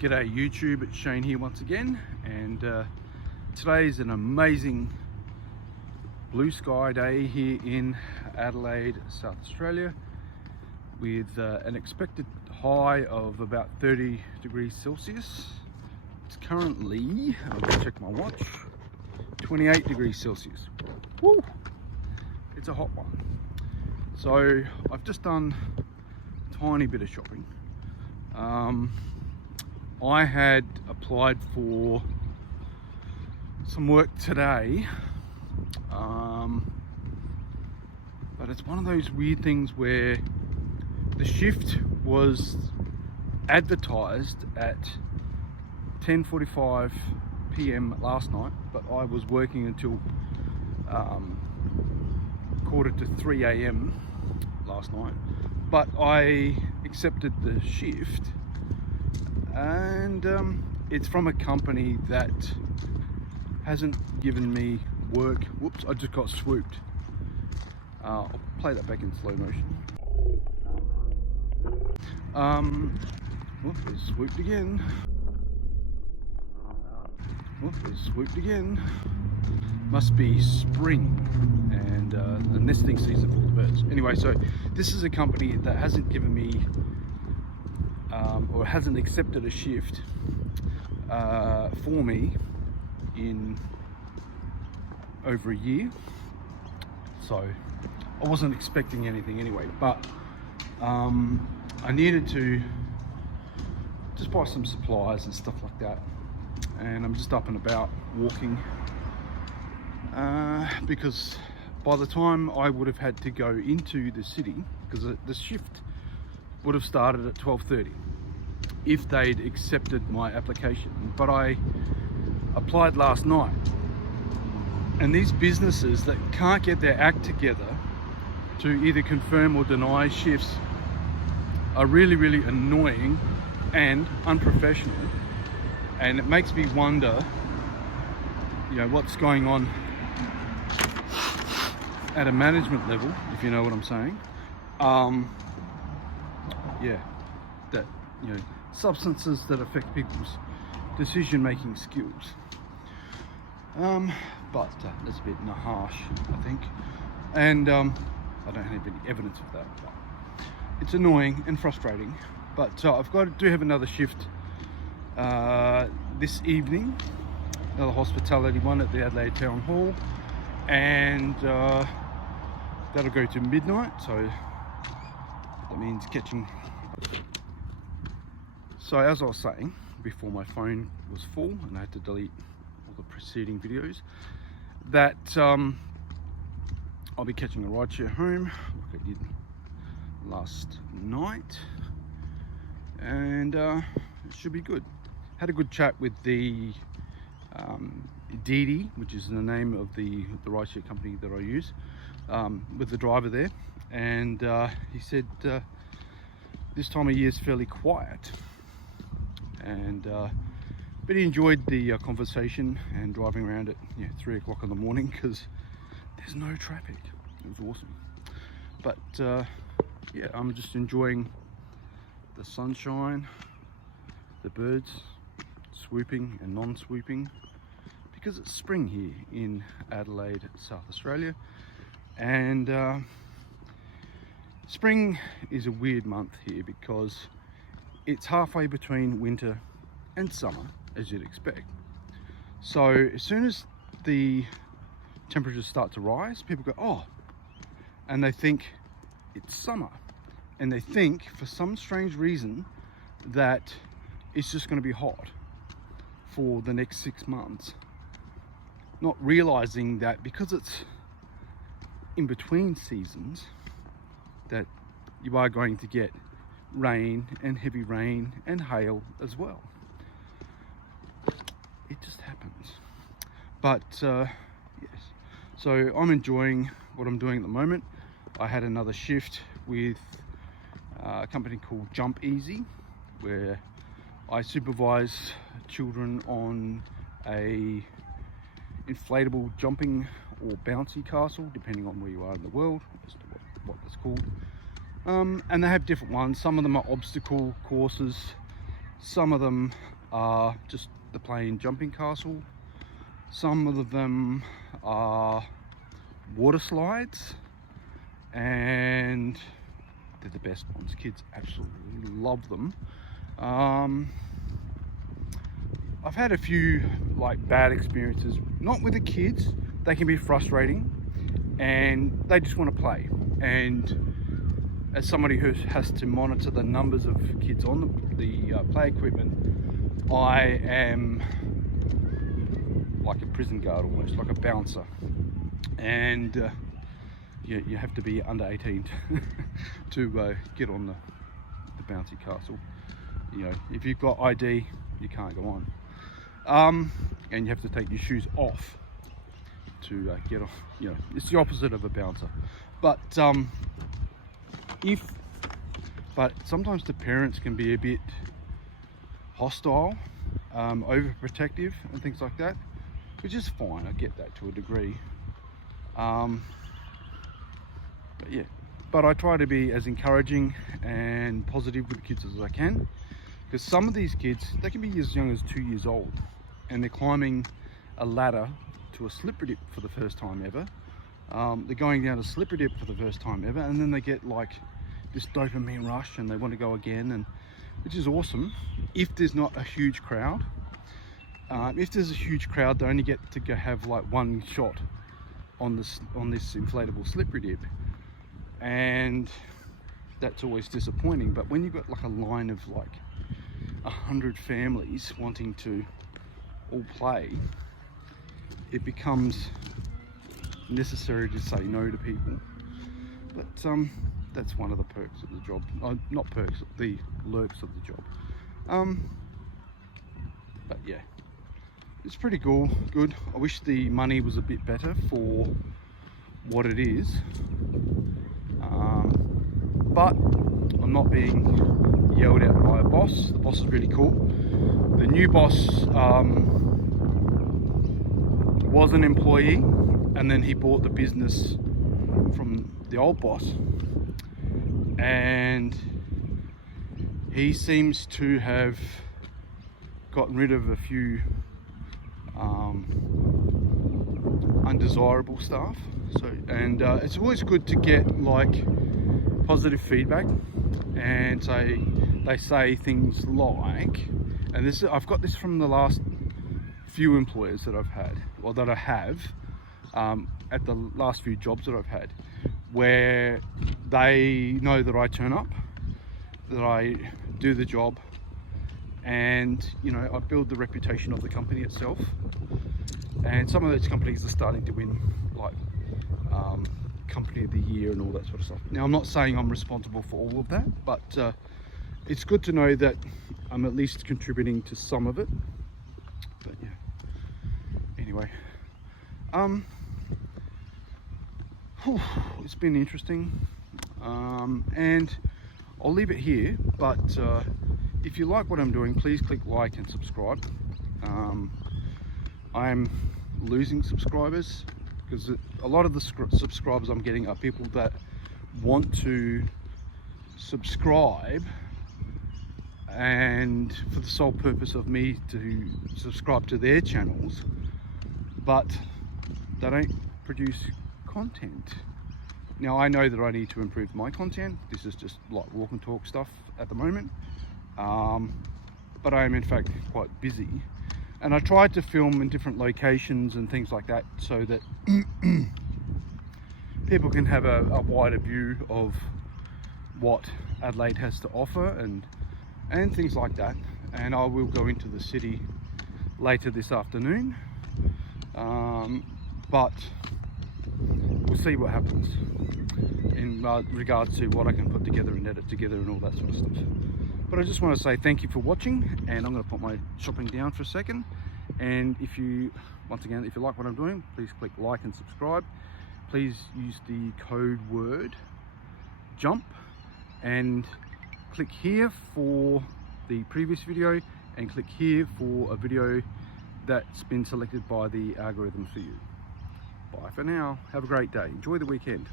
G'day YouTube, it's Shane here once again, and today is an amazing blue sky day here in Adelaide, South Australia, with an expected high of about 30 degrees Celsius. It's currently, I'll go check my watch, 28 degrees Celsius. Woo! It's a hot one. So I've just done a tiny bit of shopping. I had applied for some work today, but it's one of those weird things where the shift was advertised at 10:45 p.m. last night, but I was working until 2:45 a.m. last night, but I accepted the shift, and it's from a company that hasn't given me work. Whoops, I just got swooped. I'll play that back in slow motion. Whoop, it's swooped again. Whoop, it's swooped again. Must be spring and the nesting season for the birds. Anyway, so this is a company that hasn't given me or hasn't accepted a shift for me in over a year. So I wasn't expecting anything anyway, but I needed to just buy some supplies and stuff like that, and I'm just up and about walking because by the time I would have had to go into the city, because the shift would have started at 12:30 if they'd accepted my application, but I applied last night, and these businesses that can't get their act together to either confirm or deny shifts are really annoying and unprofessional, and it makes me wonder, you know, what's going on at a management level, if you know what I'm saying. Yeah, that, you know, substances that affect people's decision-making skills. But that's a bit harsh, I think, and I don't have any evidence of that. But it's annoying and frustrating. But do have another shift this evening, another hospitality one at the Adelaide Town Hall, and that'll go to midnight, so that means catching. So as I was saying before, my phone was full and I had to delete all the preceding videos, that I'll be catching a rideshare home like I did last night, and it should be good. Had a good chat with the DIDI, which is the name of the rideshare company that I use, with the driver there, and he said this time of year is fairly quiet, and but he enjoyed the conversation and driving around at 3 o'clock in the morning because there's no traffic. It was awesome. But yeah, I'm just enjoying the sunshine, the birds swooping and non-swooping, because it's spring here in Adelaide, South Australia, and spring is a weird month here because it's halfway between winter and summer, as you'd expect. So as soon as the temperatures start to rise, people go, oh, and they think it's summer, and they think for some strange reason that it's just going to be hot for the next 6 months, not realizing that because it's in between seasons that you are going to get rain and heavy rain and hail as well. It just happens. But yes, so I'm enjoying what I'm doing at the moment. I had another shift with a company called Jump Easy, where I supervise children on a inflatable jumping or bouncy castle, depending on where you are in the world as to what that's called. And they have different ones. Some of them are obstacle courses, Some of them are just the plain jumping castle. Some of them are water slides, and they're the best ones. Kids absolutely love them. I've had a few like bad experiences, not with the kids. They can be frustrating and they just want to play, and as somebody who has to monitor the numbers of kids on the play equipment, I am like a prison guard, almost like a bouncer, and you have to be under 18 to get on the bouncy castle. You know, if you've got ID, you can't go on, and you have to take your shoes off to get off. You know, it's the opposite of a bouncer. But sometimes the parents can be a bit hostile, overprotective and things like that, which is fine. I get that to a degree. But yeah, but I try to be as encouraging and positive with the kids as I can, because some of these kids, they can be as young as 2 years old, and they're climbing a ladder to a slippery dip for the first time ever. They're going down a slippery dip for the first time ever, and then they get like this dopamine rush and they want to go again, and which is awesome if there's not a huge crowd. If there's a huge crowd, they only get to go have like one shot on this inflatable slippery dip, and that's always disappointing. But when you've got like a line of like 100 families wanting to all play, it becomes necessary to say no to people. But that's one of the perks of the job. Not perks, the lurks of the job. But yeah, it's pretty cool, good. I wish the money was a bit better for what it is, but I'm not being yelled at by a boss. The boss is really cool. The new boss was an employee, and then he bought the business from the old boss, and he seems to have gotten rid of a few undesirable staff. So, and it's always good to get like positive feedback, and they say things like, and this, I've got this from the last few employers that I've had, or that I have, at the last few jobs that I've had, where they know that I turn up, that I do the job, and you know, I build the reputation of the company itself. And some of those companies are starting to win like company of the year and all that sort of stuff. Now, I'm not saying I'm responsible for all of that, but it's good to know that I'm at least contributing to some of it. But yeah, anyway, it's been interesting, and I'll leave it here. But if you like what I'm doing, please click like and subscribe. I'm losing subscribers because a lot of the subscribers I'm getting are people that want to subscribe, and for the sole purpose of me to subscribe to their channels, but they don't produce content. Now, I know that I need to improve my content. This is just like walk and talk stuff at the moment, but I am in fact quite busy, and I tried to film in different locations and things like that so that people can have a wider view of what Adelaide has to offer and things like that. And I will go into the city later this afternoon, but we'll see what happens in regards to what I can put together and edit together and all that sort of stuff. But I just want to say thank you for watching, and I'm going to put my shopping down for a second. And if you, once again, if you like what I'm doing, please click like and subscribe. Please use the code word JUMP, and click here for the previous video, and click here for a video that's been selected by the algorithm for you. Bye for now. Have a great day. Enjoy the weekend.